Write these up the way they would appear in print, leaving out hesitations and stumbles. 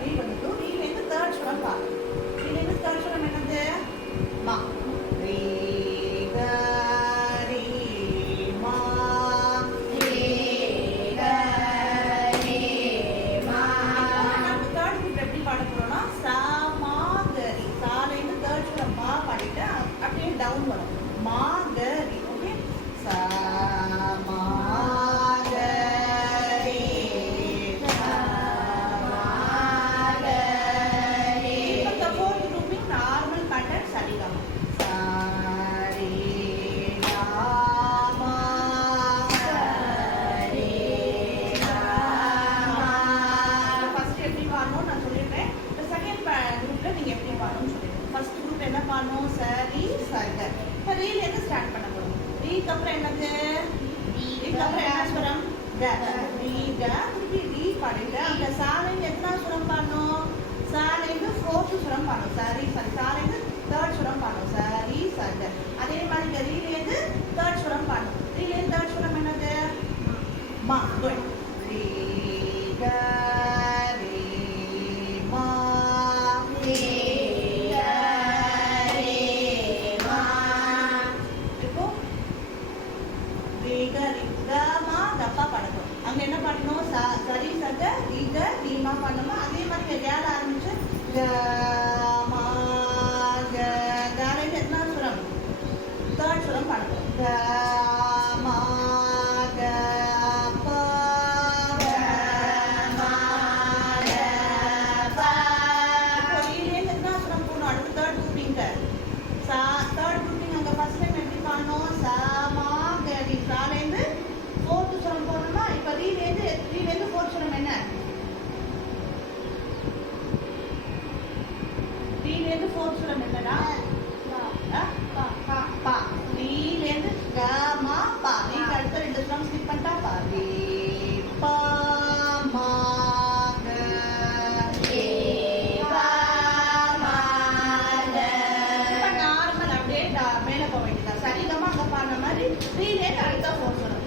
ரீ பண்ணிட்டு ரீலேருந்து தேர்ட் சுரம் பா. ரீலேருந்து தேர்ட் சுரம் என்னது? மா. ரீ க ரீ மா ரீ க ரீ மா. நம்ம தேர்ட் குரூப் எப்படி பாட போறோம்னா சா மா க ரி. சாலேருந்து தேர்ட் சுரம் மா பாடிட்டு அப்படியே டவுன் வரும். மா க ரி. ஓகே. சா மா என்ன பண்ணும் சரி சர்க. இப்ப ரீல இருந்து ஸ்டார்ட் பண்ண போறோம். ரீக்கு அப்புறம் என்னது? ரீக்கு அப்புறம் என்ன சுரம்? க. ரீ க திருப்பி ரீ பாடிட்டு அங்க சாலையில எத்தனை சுரம் பாடணும்? சாலையில ஃபோர்த் சுரம் பாடணும். சரி சரி. சாலையில தேர்ட் சுரம் பாடணும். சரி சர்க. அதே மாதிரி ரீல இருந்து தேர்ட் சுரம் பாடணும். ரீல இருந்து தேர்ட் சுரம் என்னது? மா. குட். ரீ க ரீ மா ரீ அங்க என்ன பண்ணணும்? சரி சக ரீக ரீமா பண்ணணும். அதே மாதிரி வேலை ஆரம்பிச்சு க மா க காலையில் எத்தனை சுரம்? தேர்ட் சுரம் பண்ணணும். க மா க ப க மா க ப. இப்போ ரீலேருந்து எத்தனை சுரம் போகணும்? அடுத்து தேர்ட் குரூப்பிங்க. தேர்ட் குரூப்பிங் அங்கே ஃபர்ஸ்ட் டைம் எப்படி பண்ணணும்? சா மா க ரி. சாலேருந்து ஃபோர்த் சுரம் போகணும்னா இப்போ ரீலேருந்து ஃபோர்த் சுரம் என்ன? ரீலேருந்து ஃபோர்த் சுரம் என்னடா? பா. ரீலேருந்து க மா பா. ரீக்கு அடுத்த ரெண்டு சுரம் ஸ்கிப் பண்ணிட்டா பா. ரீ பா மா க ரீ பா மா க. இப்போ நார்மல் அப்படியே மேலே போக வேண்டியதா. சரிகமா அங்கே பாடுற மாதிரி ரீலேருந்து அடுத்த ஃபோர்த் சுரம்.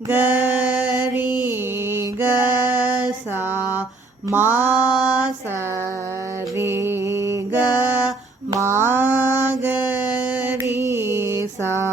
கரி கசா மாசரி க மாகரி சா